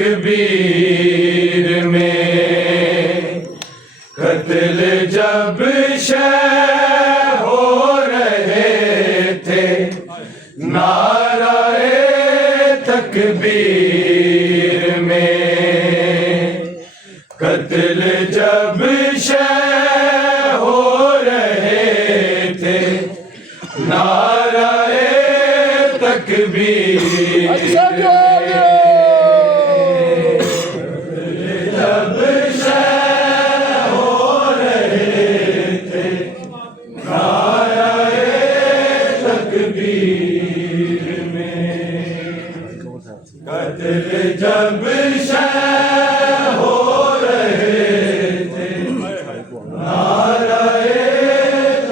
तकबीर में कत्ल जब शह हो रहे थे, नाराए तकबीर में कत्ल जब शह हो रहे थे, नाराए तकबीर जब शह हो रहे थे, नाराए तकबीर में कत्ल जब शह हो रहे थे, नाराए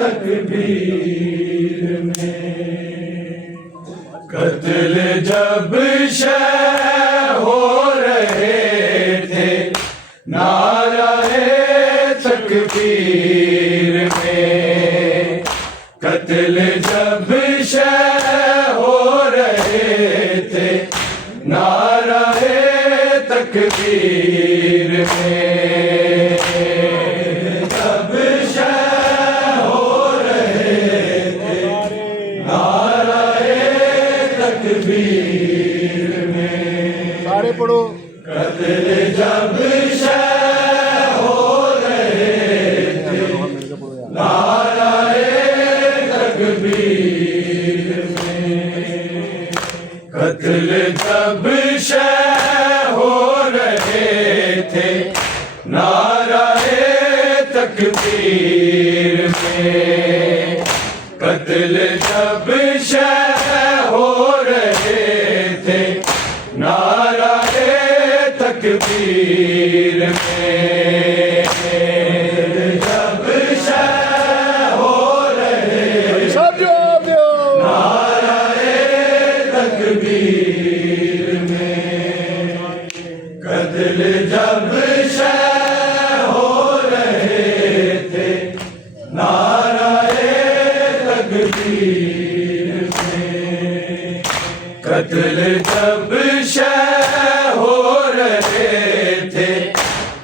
तकबीर में कत्ल जब शह हो रहे थे, नाराए तकबीर में जब शह हो रहे थे, नाराए तकबीर में सारे पढ़ो कत्ल जब शह हो रहे थे, नाराए तकबीर में कत्ल जब शह हो रहे थे, नाराए तकबीर में कत्ल जब शह हो रहे थे, नाराए तकबीर में जब शह हो रहे सब जवाब दो। नाराए तकबीर में कत्ल जब शह हो रहे थे, नाराए तकबीर में कत्ल जब शह हो रहे थे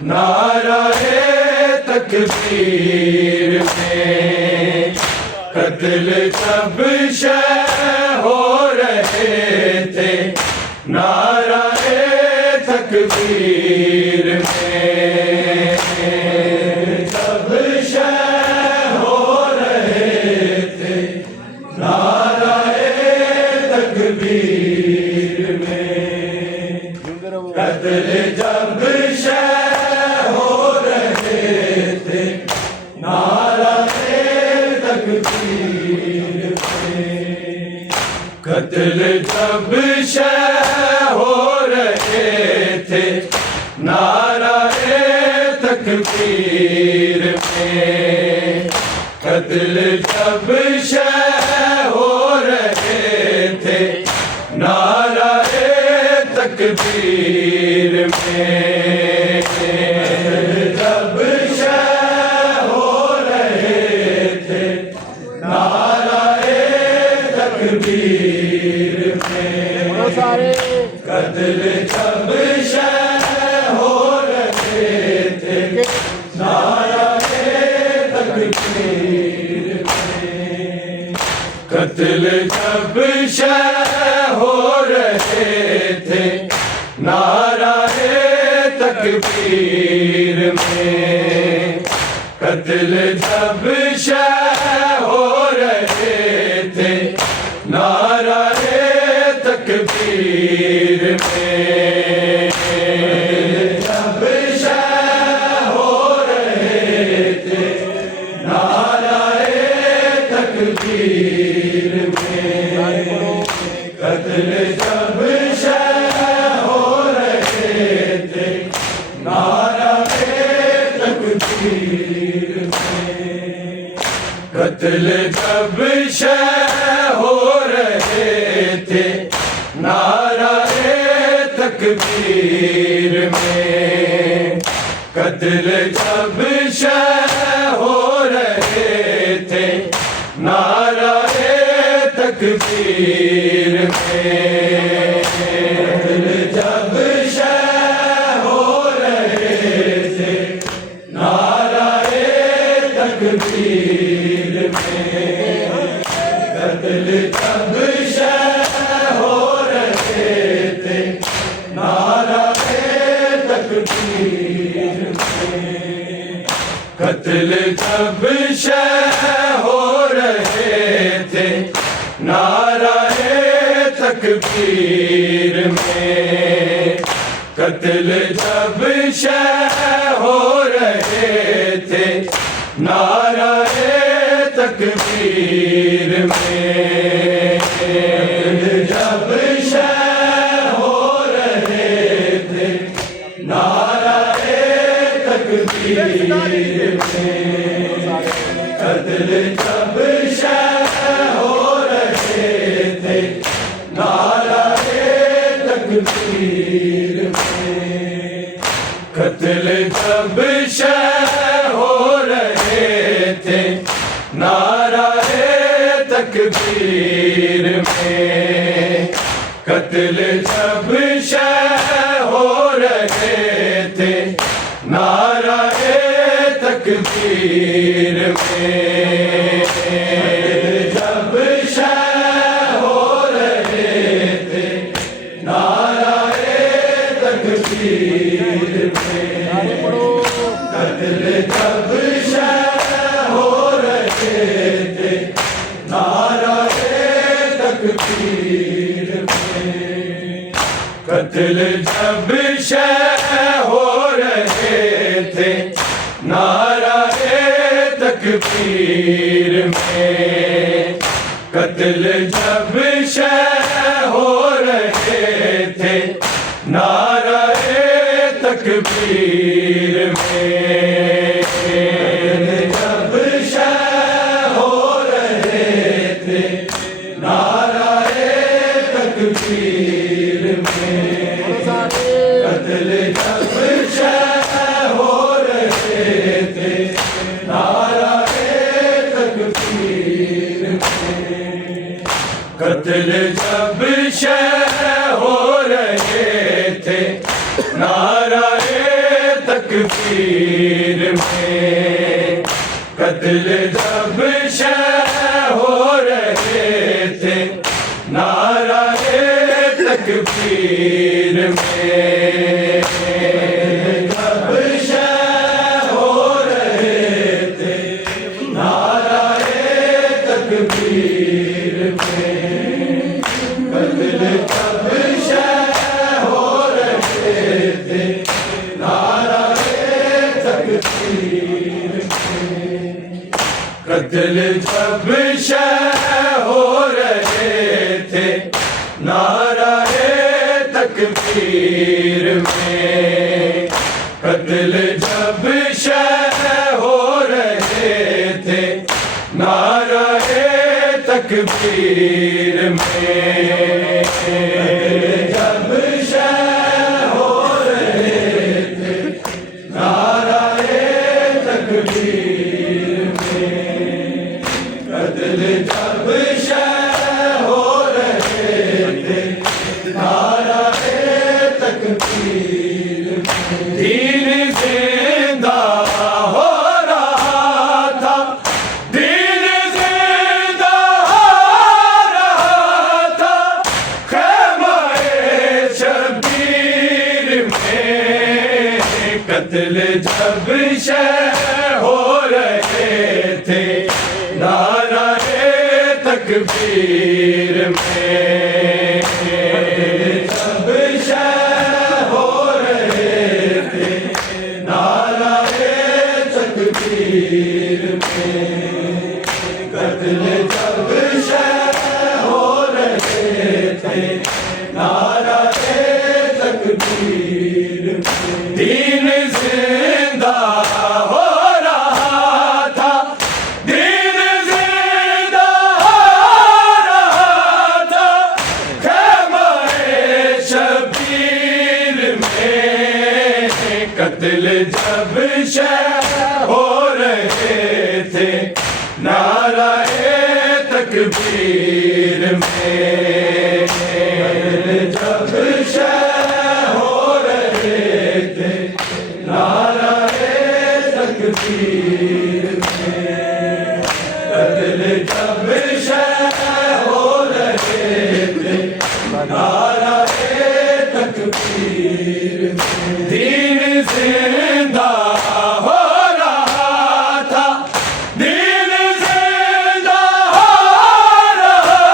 नाराए तकबीर में, कत्ल जब शह हो रहे थे नाराए तकबीर में, जब शह हो रहे थे नाराए तकबीर में, कत्ल जब शह हो रहे थे नाराए तकबीर में, कत्ल जब शह हो रहे थे नाराए तकबीर में, कत्ल जब शह हो रहे थे नाराए तकबीर में, जब शह हो रहे थे नाराए तकबीर में, कत्ल जब शह हो रहे थे नाराए तकबीर में, कत्ल जब शह हो रहे थे नाराए तकबीर में, कत्ल जब शह हो रहे थे नाराए तकबीर में, जब शह हो रहे थे नाराए तकबीर में, कत्ल जब शह हो रहे थे नाराए तकबीर में, कत्ल जब शह हो रहे थे नाराए तकबीर में, कत्ल जब शह हो रहे थे नाराए तकबीर में, जब शह हो रहे थे नाराए तकबीर में, कत्ल जब शह हो रहे थे नाराए तकबीर में, कत्ल जब शह हो रहे थे नाराए तकबीर में, कत्ल जब शह हो रहे थे नाराए तकबीर में, जब शह हो रहे थे नाराए तकबीर में, कत्ल जब शह हो रहे थे नाराए तकबीर में, कत्ल जब शह हो रहे थे नाराए तकबीर में, कत्ल जब शह हो रहे थे नाराए तकबीर में, जब शह हो रहे थे नाराए तकबीर में, कत्ल जब शह हो रहे थे नाराए तकबीर में, कत्ल जब शह हो रहे थे नाराए तकबीर में, कत्ल जब शह हो रहे थे नाराए तकबीर में, जब शह हो रहे थे नाराए तकबीर में, कत्ल जब शह हो रहे थे नाराए तकबीर में, कत्ल जब शह हो रहे थे नाराए तकबीर में, कत्ल जब शह हो रहे थे नाराए तकबीर में, जब शह हो रहे थे नाराए तकबीर में, कत्ल जब शह हो रहे थे नाराए तकबीर में, कत्ल जब शह हो रहे थे नाराए तकबीर में, कत्ल जब शह हो रहे थे नाराए तकबीर में, जब शह हो रहे थे नाराए तकबीर में, कत्ल जब शह हो रहे थे नाराए तकबीर में, दीन जिंदा हो रहा था, दीन जिंदा हो रहा था, ख़ैमा-ए शबीर में, कत्ल जब शह हो रहे थे नाराए तकबीर में, जब शह हो रहे थे नाराए तकबीर में, कत्ल जब शह हो रहे थे नाराए तकबीर में, दीन जिंदा हो रहा था, दीन जिंदा हो रहा था, ख़ैमा-ए शबीर में, कत्ल जब शह हो रहे थे नाराए तकबीर में, जब शह हो रहे थे नाराए तकबीर में, कत्ल जब शह हो रहे थे नाराए तकबीर में, दीन जिंदा हो रहा था, दीन जिंदा हो रहा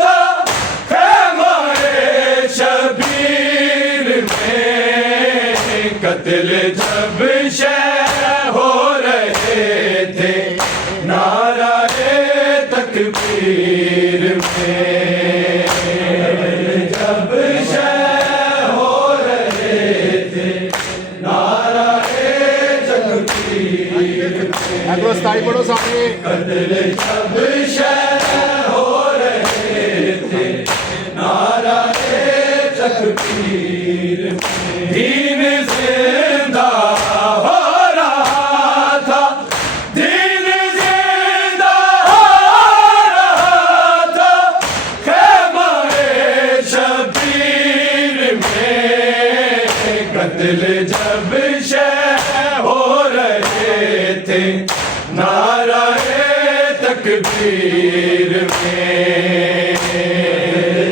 था, ख़ैमा-ए शबीर में, कत्ल जब शह हो रहे थे नाराए तकबीर में, जब शह हो रहे थे नाराए तकबीर में, स्थाई पढ़ो सामने, कत्ल जब शह हो रहे थे नाराए तकबीर में, दीन जिंदा हो रहा था, दीन जिंदा हो रहा था, ख़ैमा-ए शबीर में, कत्ल जब शह हो रहे थे नाराए तकबीर में,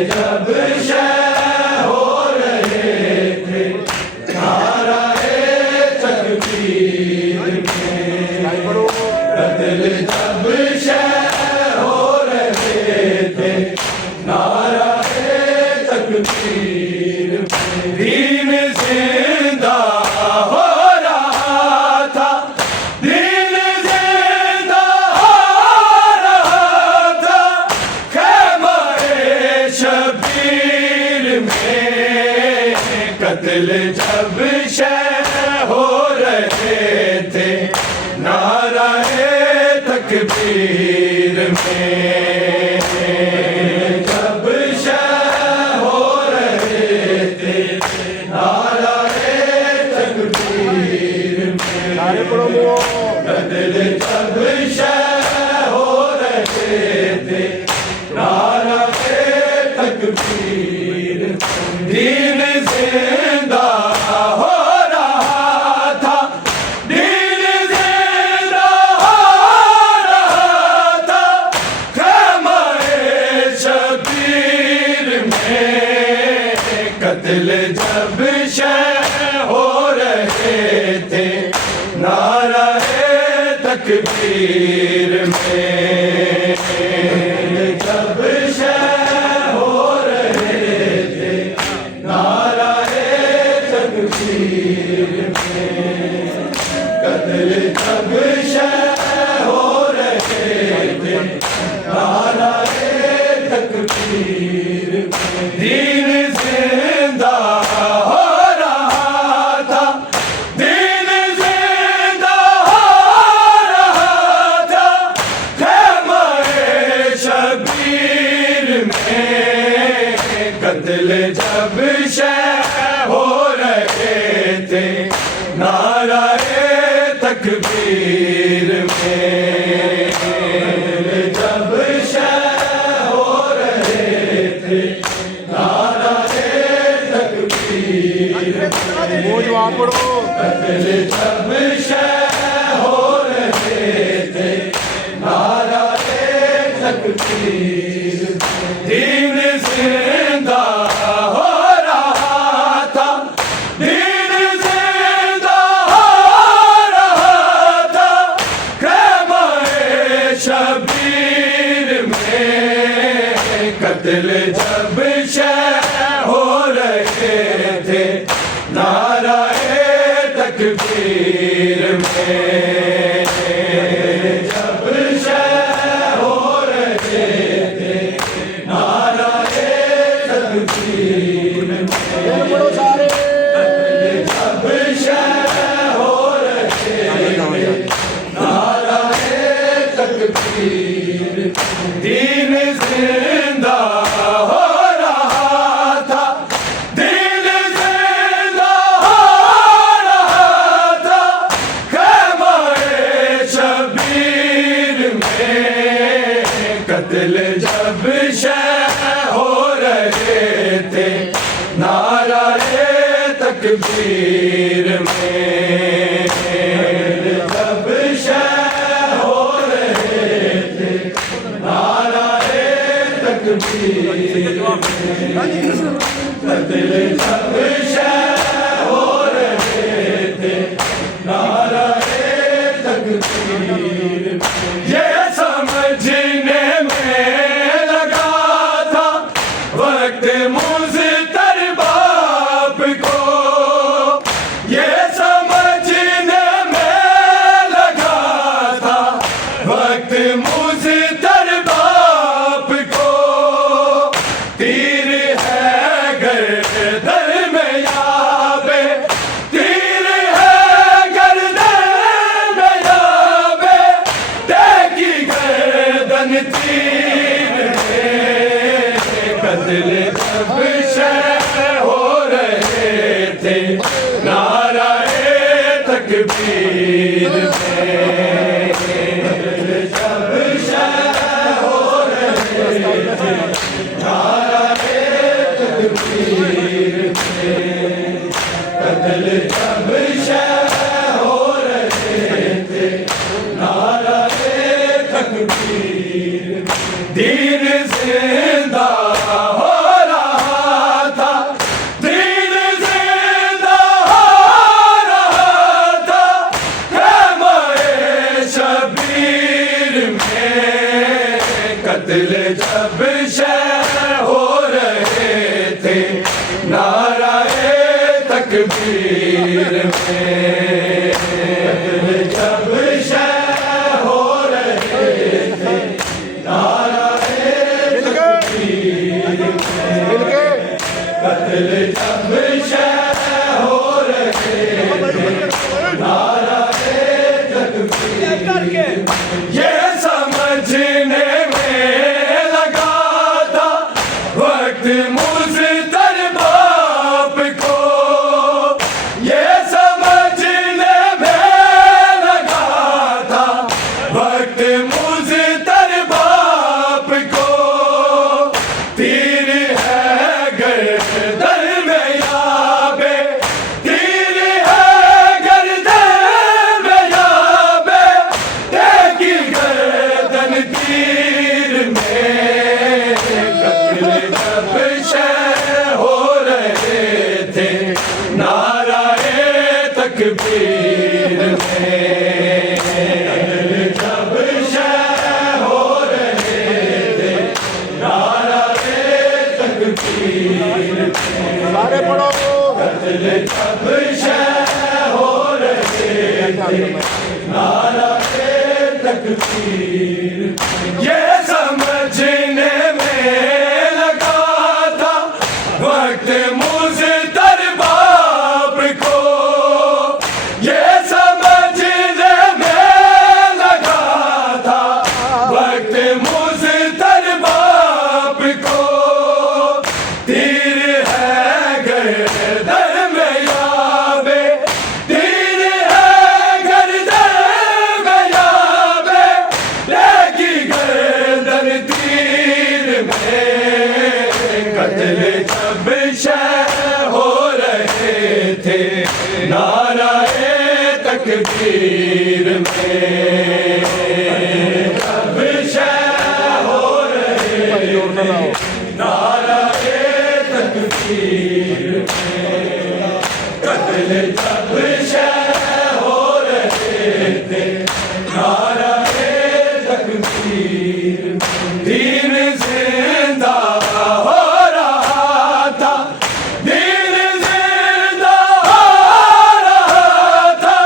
जब शह हो रहे थे नाराए तकबीर में, कत्ल जब शह हो रहे थे नाराए तकबीर में, दीन जिंदा हो रहा था, दीन जिंदा हो रहा था, ख़ैमा-ए शबीर में, कत्ल जब शह हो रहे थे नाराए तकबीर में, जब शह हो रहे थे नाराए तकबीर में, कत्ल जब शह हो रहे थे नाराए तकबीर दीन जिंदा हो रहा था दीन जिंदा हो रहा था ख़ैमा-ए शबीर में कत्ल जब शह हो रहे थे नारा-ए तकबीर में जब शह हो रहे थे नारा-ए तकबीर में कत्ल जब शह हो रहे थे नारा-ए तकबीर में दीन जिंदा हो रहा था दीन जिंदा हो रहा था ख़ैमा-ए शबीर में कत्ल जब शह हो रहे थे नारा-ए तकबीर में जब शह हो रहे थे नारा-ए तकबीर वो जो आप पढ़ो कत्ल जब शह हो रहे थे नारा-ए तकबीर दीन जिंदा हो रहा था दीन जिंदा हो रहा था ख़ैमा-ए शबीर में कत्ल जब शह हो रहे थे नारा-ए तकबीर में जब शह हो रहे थे नारा-ए तकबीर में पढ़ो सारे जब शह हो रहे थे नारा-ए तकबीर दीन जिंदा हो रहा था दीन जिंदा हो रहा था ख़ैमा-ए शबीर में कत्ल जब शह हो रहे थे नारा-ए तकबीर में जब शह हो रहे थे नारा-ए तकबीर कत्ल जब शह हो रहे थे नारा-ए तकबीर ये समझने में लगा था वक्त मुज़्तर बाप को ये समझने में लगा था वक्त मुज़्तर बाप को तीर है गर्दन में याबे तीर है गर्दन में याबे देखी गर्दन तीर में कत्ल जब शह हो रहे थे नारा-ए तकबीर में जब शह हो रहे थे नारा-ए तकबीर में कत्ल जब शह हो रहे थे नारा-ए तकबीर दीन जिंदा हो रहा था दीन जिंदा हो रहा था ख़ैमा-ए शबीर में कत्ल जब शह हो रहे थे नारा-ए तकबीर में कत्ल जब शह हो रहे थे नारा-ए तकबीर में कत्ल जब शह हो रहे थे नारा-ए तकबीर ये समझने में लगा था वक्त मुज़्तर बाप को ये समझने में लगा था वक्त मुज़्तर बाप को तीर है तकबीर सारे पढ़ो कत्ल जब शह हो रहे थे नाराए तकबीर ये समझने में लगा था वक्त मुज़्तर बाप को ये समझने में लगा था वक्त मुज़्तर बाप को तीर है गर्दन में याबे तीर है गर्दन में याबे लेकी गर्दन तीर में कत्ल जब शह हो रहे थे नाराए तकबीर में जब शह हो रहे जोर न लाओ नाराए तकबीर में कत्ल जब शह हो रहे थे नाराए तकबीर दीन जिंदा हो रहा था दीन जिंदा हो रहा था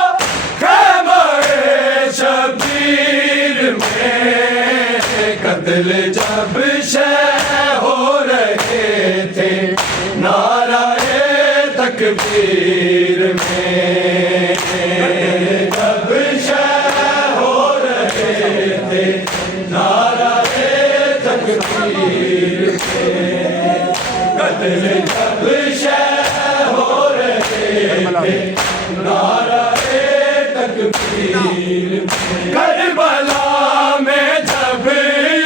ख़ैमा-ए शबीर में कत्ल जब शह हो रहे थे नाराए तकबीर में जब शह हो रहे थे नाराए तकबीर में कत्ल जब शह हो रहे थे नाराए तकबीर करबला में जब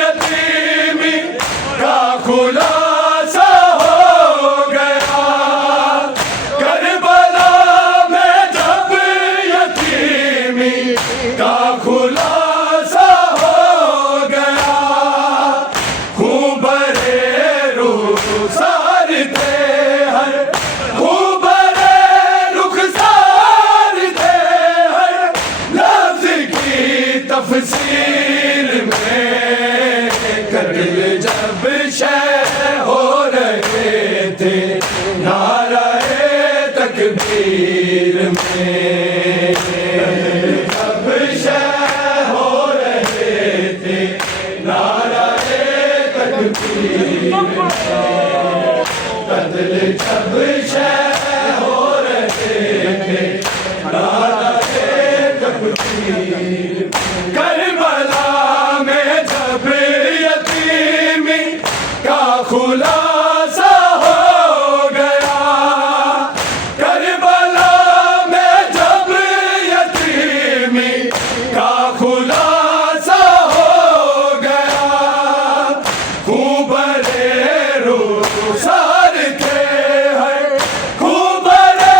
यतीमी का खुलासा हो गया करबला में जब यतीमी का खुलासा हो गया खूबरे रुखसार थे हर खूबरे रुखसार थे हर लफ्ज की तफसीर में कत्ल जब शह हो रहे थे नाराए तकबीर में जब शह हो रहे थे नाराए तकबीर में कत्ल जब शह हो रहे थे नाराए तकबीर करबला में जब यतीमी का खुलासा हो गया करबला में जब यतीमी का खुलासा हो गया खूबरे रुखसार थे हर खूबरे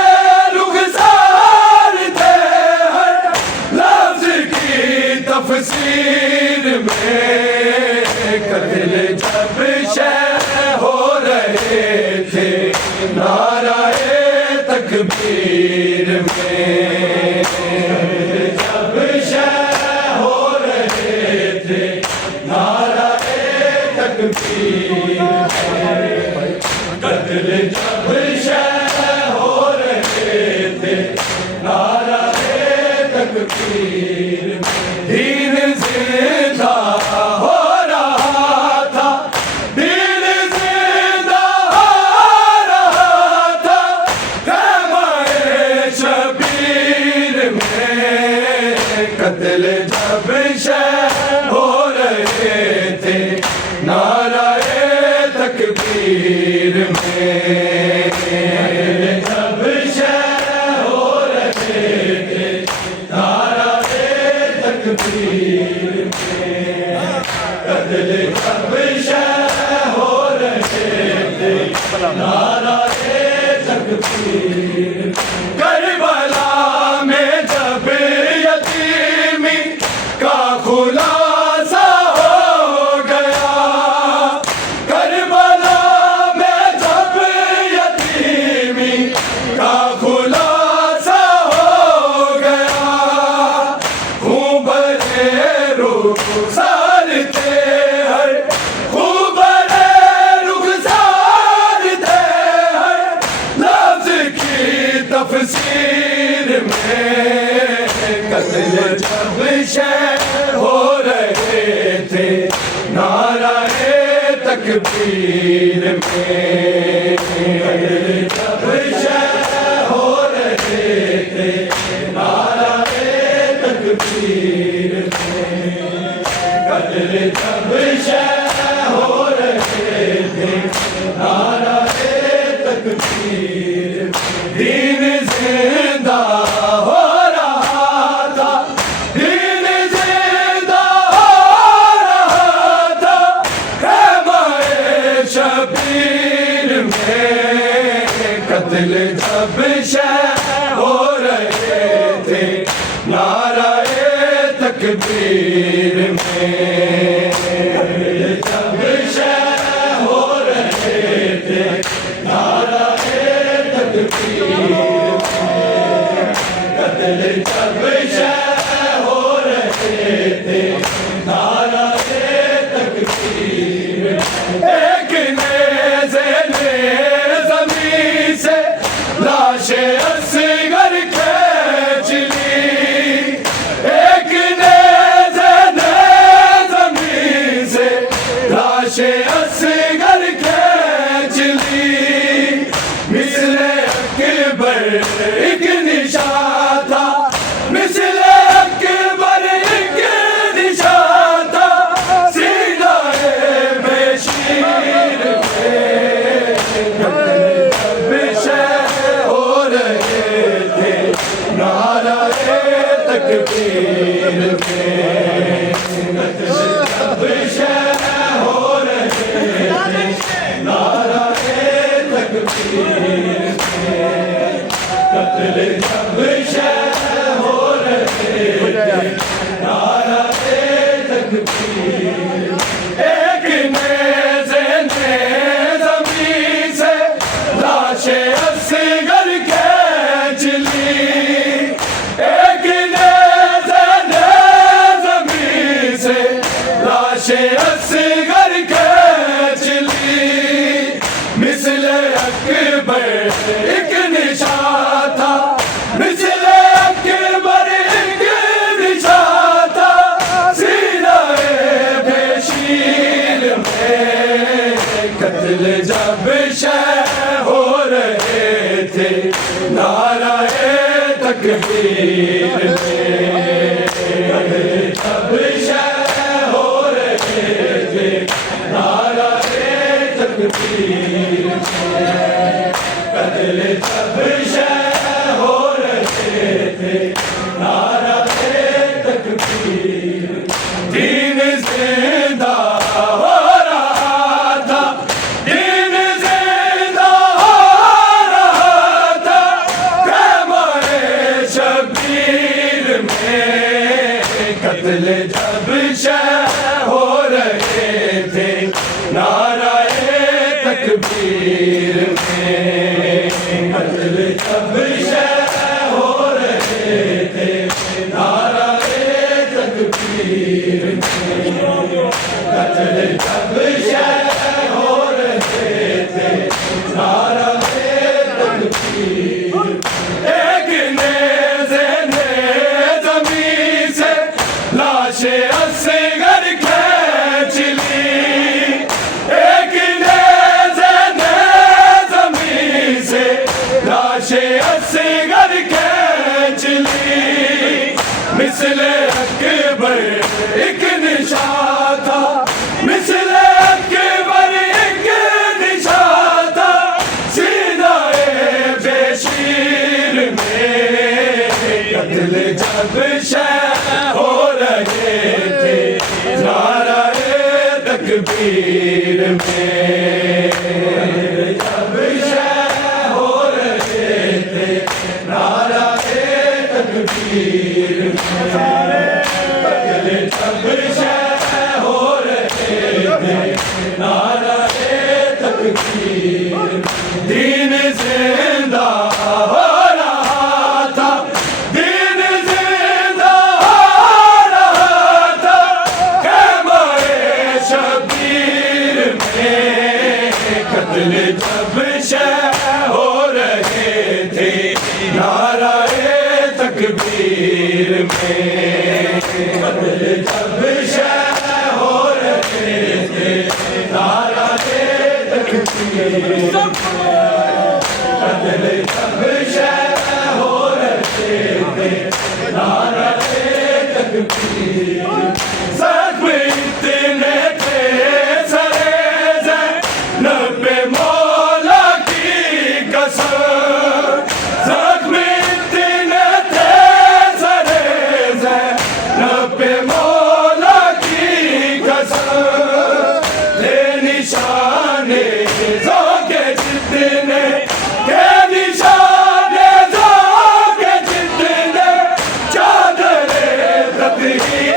रुखसार थे हर लफ्ज की तफसीर में कत्ल जब शह हो रहे थे नाराए तकबीर में जब शह हो रहे थे नाराए तकबीर में कत्ल जब शह हो रहे थे नाराए तकबीर में दीन जिंदा हो रहा था दीन जिंदा हो रहा था ख़ैमा-ए शबीर में कत्ल जब शह हो रहे थे नाराए तकबीर में जब शह हो रहे थे नाराए तकबीर में कत्ल जब शह हो रहे थे नाराए तकबीर करबला में जब यतीमी का खुलासा हो गया करबला में जब यतीमी का खुलासा हो गया खूबरे रुखसार थे हर खूबरे रुखसार तकबीर में जब शह हो रहे थे नाराए तकबीर में कदर जब शह हो रहे थे नाराए तकबीर में दीन जिंदा हो रहा था दीन जिंदा हो रहा था खैमाए शबीर में कत्ल जब शह हो रहे थे नाराए तकबीर में जब शह हो रहे थे नाराए तकबीर में कत्ल जब शह हो रहे थे नाराए तकबीर में एक नेज़े ने ज़मीन से लाशे असगर खींच ली एक नेज़े ने ज़मीन से लाशे असगर खींच ली मिसले अकबर एक निशान था मिसले अकबर एक निशान था सीनाए बेशीर में जब शह हो रहे थे नाराए तकबीर में जब शह हो रहे थे नाराए तकबीर में कत्ल जब शह हो रहे थे नाराए तकबीर एक नेज़े ने ज़मीन से लाशे असगर खींच ली एक नेज़े ने ज़मीन से लाशे असगर खींच ली मिसले अकबर एक निशान था मिसले अकबर एक निशान था सीनाए बेशीर में कत्ल जब शह हो रहे थे नाराए तकबीर में जब शह हो रहे थे नाराए तकबीर में कत्ल जब शह हो रहे थे नाराए तकबीर दीन जिंदा हो रहा था दीन जिंदा हो रहा था खैमाए शबीर में कत्ल जब शह हो रहे थे नाराए तकबीर में कत्ल जब शह हो रहे थे नाराए तकबीर में कत्ल जब शह हो रहे थे नाराए तकबीर एक नेज़े ने ज़मीन से लाशे असगर खींच ली एक नेज़े ने ज़मीन से लाशे असगर खींच ली मिसले अकबर एक निशान था मिसले अकबर एक निशान था सीनाए बेशीर में कत्ल जब शह हो रहे थे नाराए तकबीर में जब शह हो रहे थे नाराए तकबीर में कत्ल जब शह हो रहे थे नाराए तकबीर दीन जिंदा हो रहा था दीन जिंदा हो रहा था खैमाए शबीर में कत्ल जब शह हो रहे थे नाराए तकबीर में कत्ल जब शह हो रहे थे नाराए कत्ल जब शह हो रहे थे नाराए तकबीर ज़ख्म इतने थे सरे ज़ैनब पे मौला की कसम ज़ख्म इतने थे सरे ज़ैनब पे मौला की कसम ले निशाने ज़ोके जितने के निशाने ज़ोके जितने चादरे तत्हीर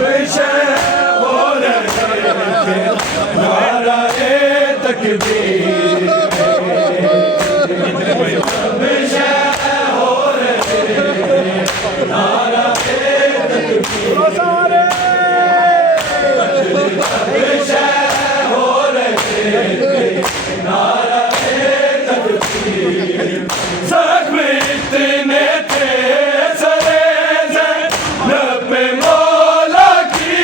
में शह हो रहे थे नाराए तकबीर शह हो रहे थे नाराए तकबीर ज़ख्म इतने थे सरे ज़ैनब पे मौला की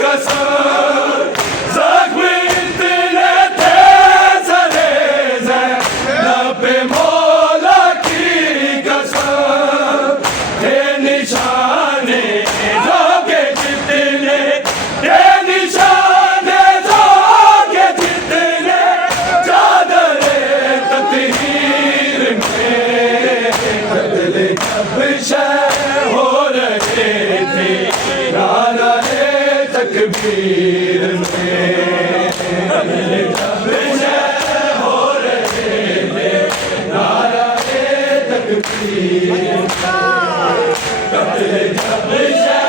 कसम ज़ख्म इतने थे सरे ज़ैनब पे मौला की कसम थे निशाने ज़ोके जितने थे निशाने ज़ोके जितने चादरे तत्हीर में कत्ल जब शह हो रहे थे नाराए तकबीर में कत्ल जब शह हो रहे थे नाराए तकबीर कत्ल जब शह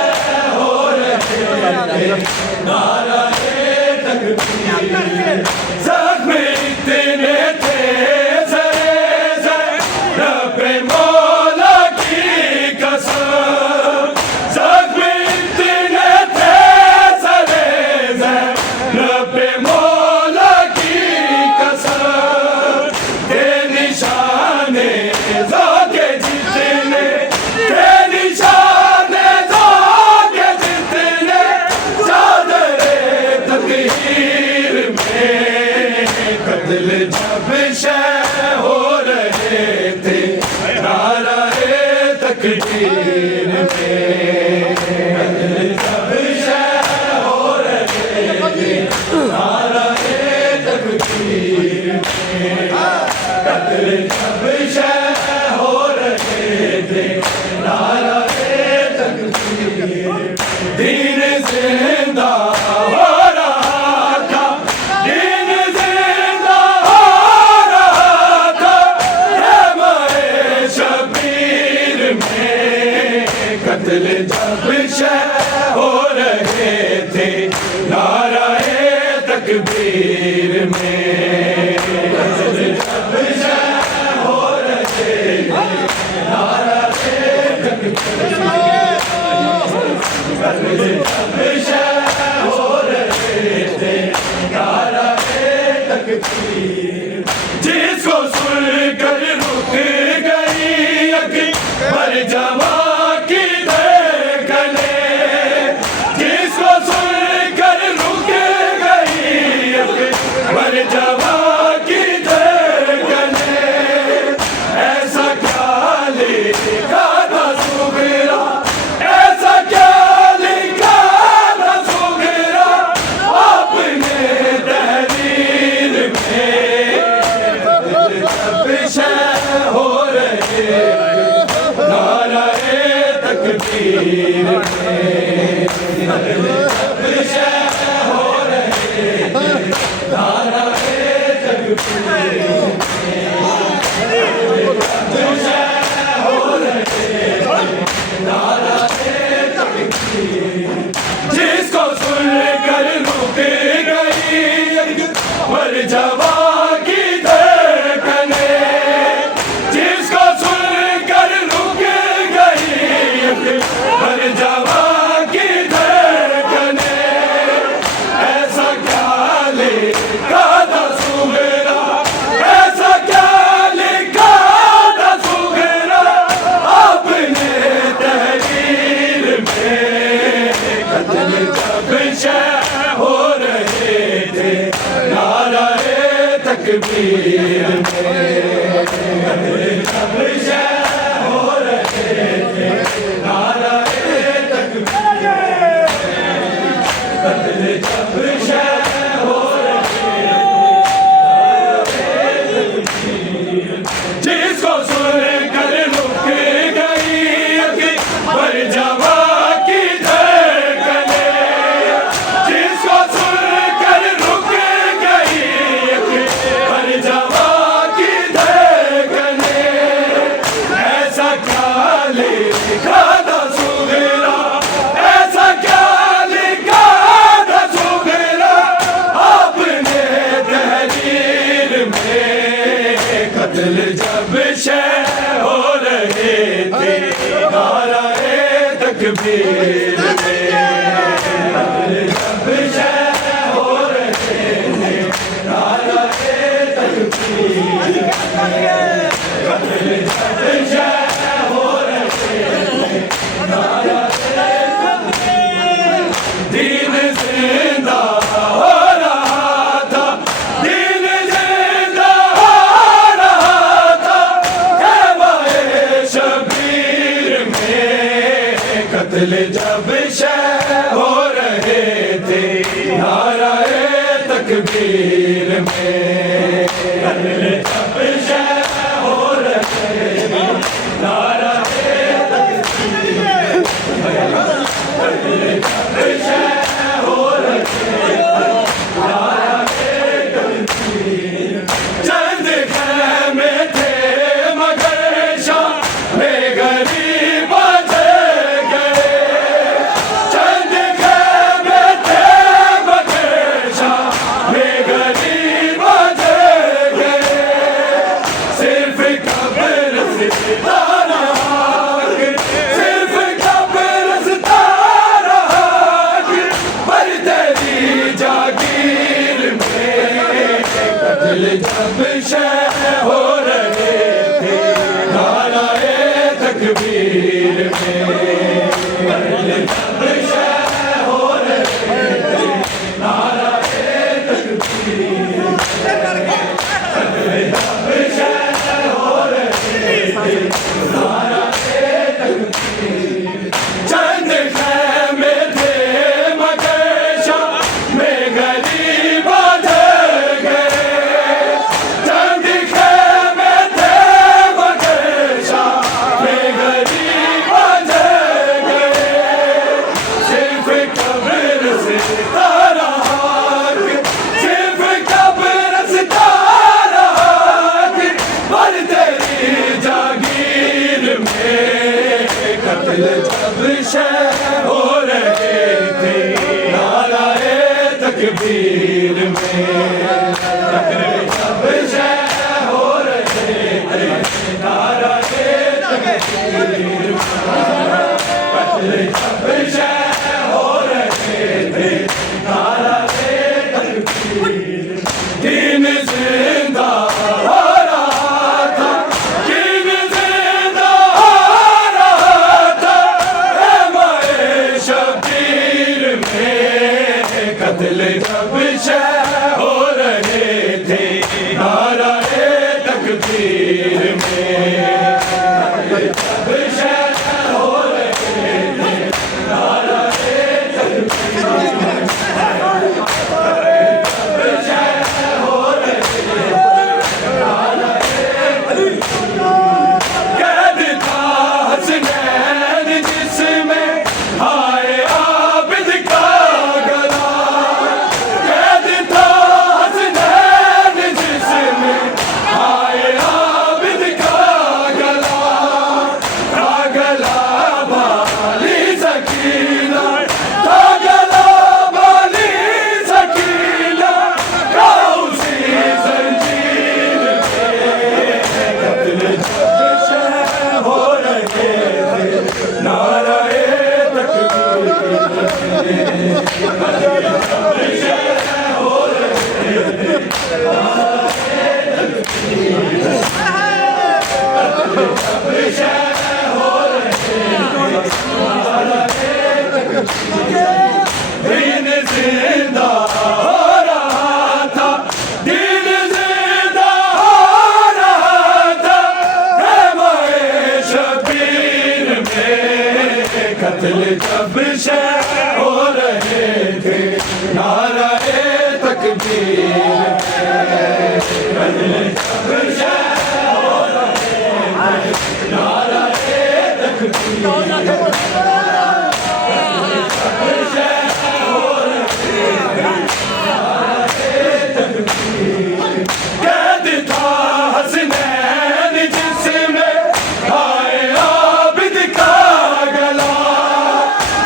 हो रहे थे नाराए तकबीर ज़ख्म इतने थे सरे ज़ैनब पे मौला की कसम ज़ख्म इतने थे सरे ज़ैनब पे मौला की कसम के निशाने ज़ोके जितने के निशाने ज़ोके जितने चादरे तत्हीर में कत्ल जब शह हो रहे थे नाराए तकबीर में कत्ल जब शह हो रहे थे नाराए तकबीर में कत्ल जब शह हो रहे थे नाराए तकबीर दीन जिंदा हो रहा था दीन जिंदा हो रहा था रहमाए शबीर में कत्ल जब शह हो रहे थे नाराए तकबीर में कत्ल जब शह हो रहे थे नाराए तकबीर कत्ल जब शह हो रहे थे नाराए तकबीर जिसको सुनकर रुक गई अकबर जवां की धड़कने जिसको सुनकर रुक गई अकबर जवां की धड़कने ऐसा क्या लिखा था सुगरा ऐसा क्या लिखा था सुगरा आपने तहरीर में जब शह हो रहे नाराए तकबीर में जब शह हो रहे नाराए तकबीर जब शह हो रहे नाराए तकबीर जिसको सुनकर रुक गई अकबर जवां की धड़कने जिसको सुनकर रुक गई अकबर जवां की धड़कने ऐसा क्या लिखा था सुगरा ऐसा क्या लिखा था सुगरा आपने तहरीर में कत्ल जब शह हो रहे तकबीर में जब शह हो रहे थे नाराए तकबीर कत्ल जब शह हो रहे जिसको सुन कर रुक गई पर जवा की धड़कने जिसको सुन कर रुक गई पर जवा की धड़कने ऐसा क्या लिखा था सुगरा ऐसा क्या लिखा था सुगरा आपने तहरीर में कत्ल जब शह हो रहे थे नाराए तकबीर में कत्ल जब शह हो रहे थे नाराए तकबीर में कत्ल जब शह हो रहे थे नाराए तकबीर दीन जिंदा हो रहा था दीन जिंदा हो रहा था कहवाए शबीर में कत्ल जब शह हो रहे थे नाराए तकबीर में कत्ल जब शह हो रहे थे नाराए तकबीर कत्ल जब शह हो रहे नाराए तकबीर चंद खैमे थे मगर शाह में गरीब बच गए चंद खैमे थे मगर शाह में गरीब बच गए सिर्फ कब्र से तारा सिर्फ कब्र से तारा पर तेरी जागीर में कत्ल जब शह हो रहे थे नाराए तकबीर में कत्ल जब शह हो रहे थे नाराए तकबीर कत्ल जब शह हो रहे थे नाराए तकबीर चंद खैमे थे मगर शाह में गरीब बच गए चंद खैमे थे मगर शाह में गरीब बच गए सिर्फ कब्र से तारा सिर्फ कब्र से तारा पर तेरी जागीर में कत्ल जब शह हो रहे थे नाराए तकबीर में कत्ल जब शह हो रहे थे नाराए तकबीर में कत्ल जब शह हो रहे थे नाराए तकबीर दीन जिंदा हो रहा था दीन जिंदा हो रहा था कहवाए शबीर में कत्ल जब शह हो रहे थे नाराए तकबीर में कत्ल जब शह हो रहे थे नाराए तकबीर में कत्ल जब शह हो रहे थे नाराए तकबीर कैद था हसनैन जिसमें हाय आबिद का गला कैद था कैद था हसनैन जिसमें हाय आबिद का गला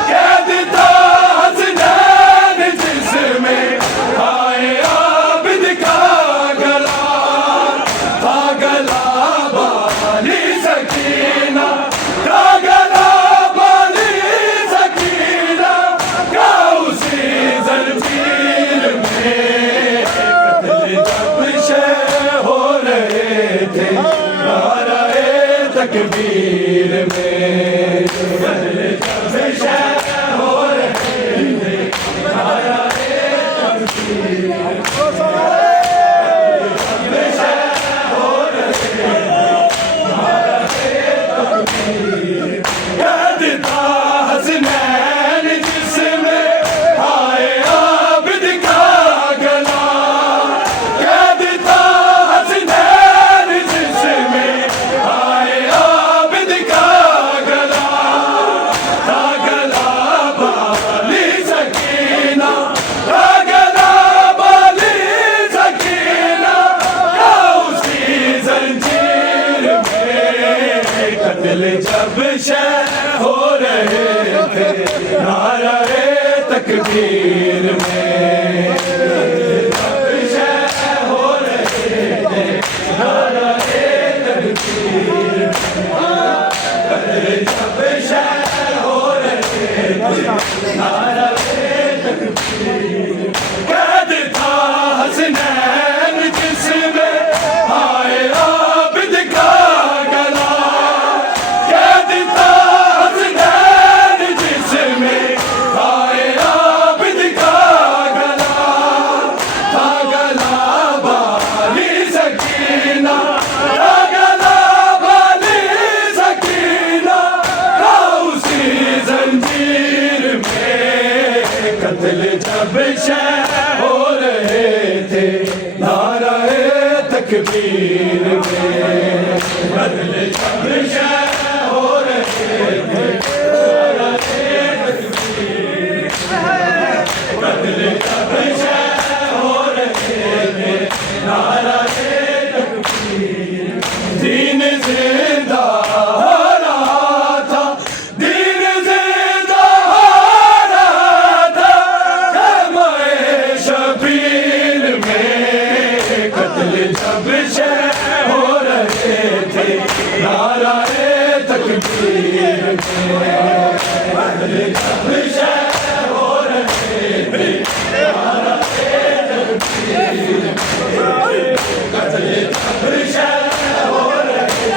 कैद था हसनैन जिसमें हाय आबिद का गला था गला बाली सकीना था गला बाली सकीना का उसी जंजीर में हो रहे थे नाराए तकबीर में हो रहे थे नाराए कैद था हसनैन जिसमें हाय आबिद का गला कैद था हसनैन जिसमें हाय आबिद का गला था गला बाली सकीना था गला बाली सकीना का उसी जंजीर में कत्ल जब शह हो रहे थे नाराए तकबीर में जब शह हो रहे थे नाराए तकबीर में जब शह हो रहे थे नाराए तकबीर कैद था हसनैन जिसमें हाय आबिद का गला कैद था हसनैन जिसमें हाय आबिद का गला था गला बाली सकीना था गला बाली सकीना का उसी जंजीर में कत्ल जब शह हो रहे थे नाराए तकबीर में कत्ल जब शह हो रहे थे नाराए तकबीर कत्ल जब शह हो रहे थे नाराए तकबीर दीन जिंदा हो रहा था दीन जिंदा हो रहा था ख़ैमे शबीर में कत्ल जब शह हो रहे थे नाराए तकबीर में कत्ल जब शह हो रहे थे नाराए तकबीर में कत्ल जब शह हो रहे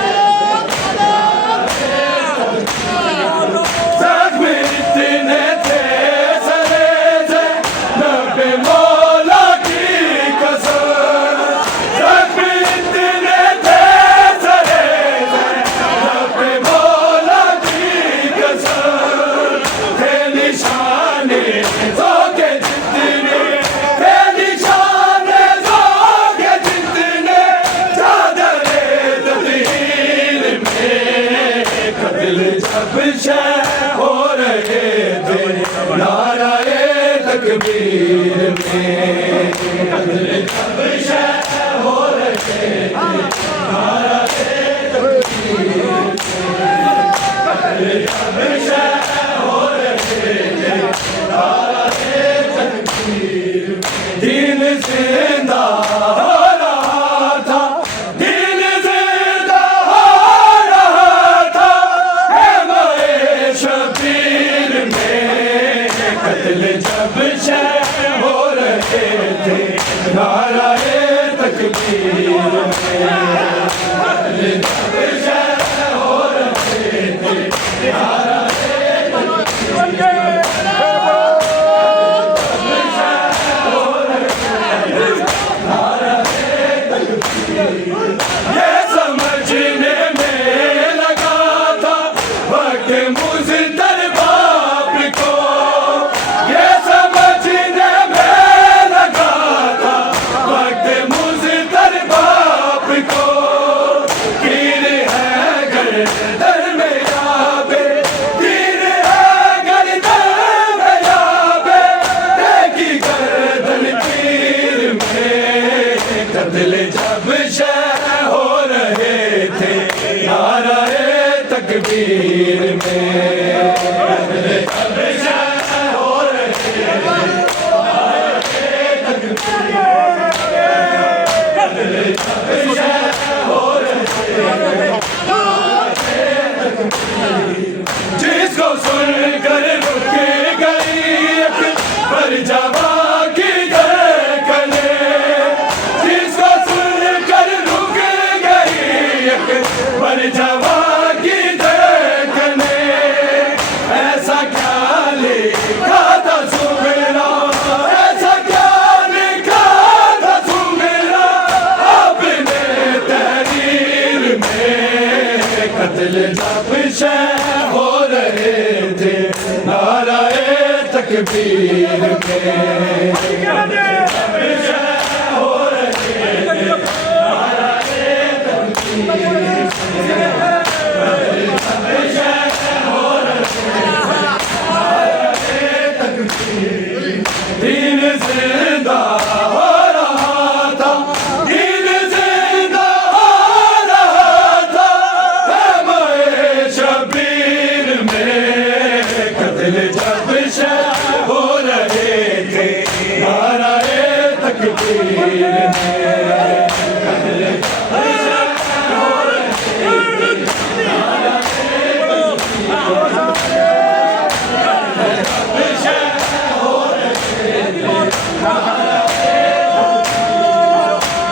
ज़ख्म इतने थे सरे थे नबे मौला की कसम ज़ख्म इतने थे सरे थे नबे मौला की कसम थे निशाने ज़ोके जितने थे निशाने ज़ोके जितने चादरे तदहीर में कत्ल जब शह हो रहे थे नाराए तकबीर में कत्ल जब शह हो रहे थे नाराए तकबीर में कत्ल जब शह हो रहे थे नाराए तकबीर में दीन जिंदा हो रहा था दीन जिंदा हो रहा था ख़ैमे शबीर में कत्ल जब शह हो रहे थे नाराए तकबीर में कत्ल जब शह हो रहे थे नाराए ये समझने में लगा था वक्त मुज़्तर बाप को ये समझने में लगा था जिसको सुनकर रुक गई एक परजवा की धड़कने, जिसको सुनकर रुक गई एक परजवा की धड़कने, ऐसा क्या लिखा था सुमेरा, ऐसा क्या लिखा था सुमेरा अपने तहरीर में। कत्ल जब शह हो रहे थे नाराए तकबीर में, दीन जिंदा हो रहा था, दीन जिंदा हो रहा था मैं शबीर में। कत्ल जब शह हो रहे थे नाराए तकबीर में,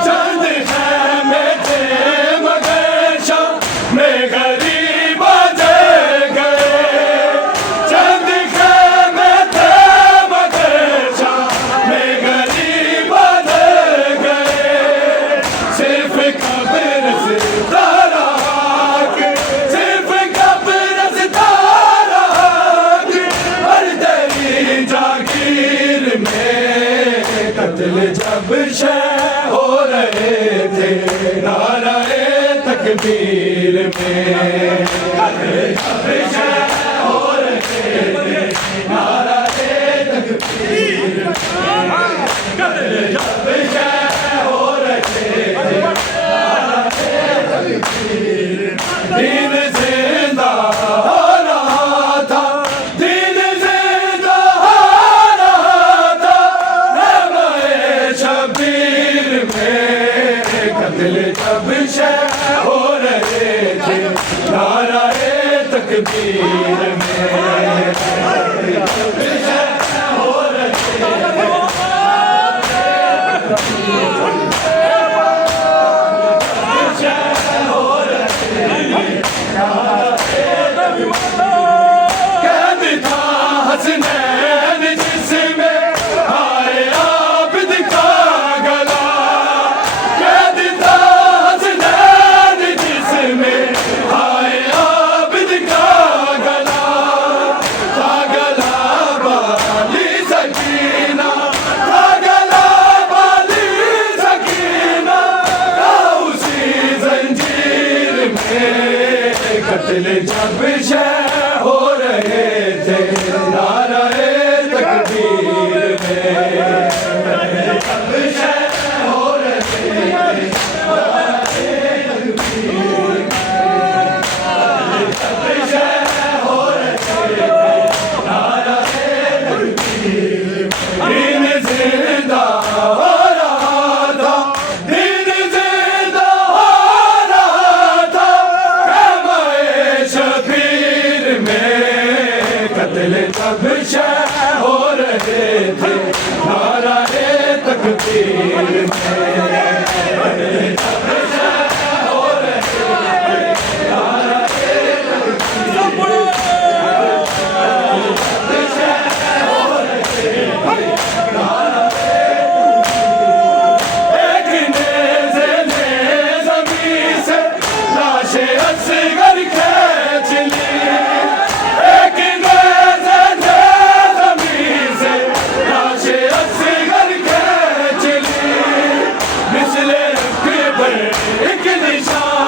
चंद खैमे थे मगर शाम में गरीब जल गए, चंद खैमे थे मगर शाम में गरीब जल गए। सिर्फ कब्र से तारा के, सिर्फ कब्र से तारा के हर दरी जागीर में। कत्ल जब शह हो रहे थे नाराए तकबीर में, कत्ल जब शह हो रहे थे नाराए तकबीर में, कत्ल जब शह हो रहे थे नाराए तकबीर में। दीन जिंदा हो रहा था, दीन जिंदा हो रहा था मैं शबीर में। कत्ल जब शह हो रहे थे नाराए तकबीर में, जब शह हो रहे कैद था हसनैन जिसमें आए आबिद का गला, कैद था हसनैन जिसमें आए आबिद का गला, था गला बाली सकीना, था गला बाली सकीना था उसी जंजीर में। कत्ल जब शह हो रहे थे नाराए तकबीर में, कत्ल जब शह हो रहे थे नाराए तकबीर में, कत्ल जब शह हो रहे थे नाराए तकबीर में। दीन जिंदा हो रहा था, दीन जिंदा हो रहा था मैं शबीर में। कत्ल जब शह हो रहे थे नाराए तकबीर में, कत्ल जब शह हो रहे थे नाराए तकबीर में, कत्ल जब शह हो रहे थे नाराए तकबीर में। एक नेज़े ने ज़मीन से लाशें असगर खींच ली, एक नेज़े ने ज़मीन से लाशें असगर खींच ली, मिसले अकबर एक निशान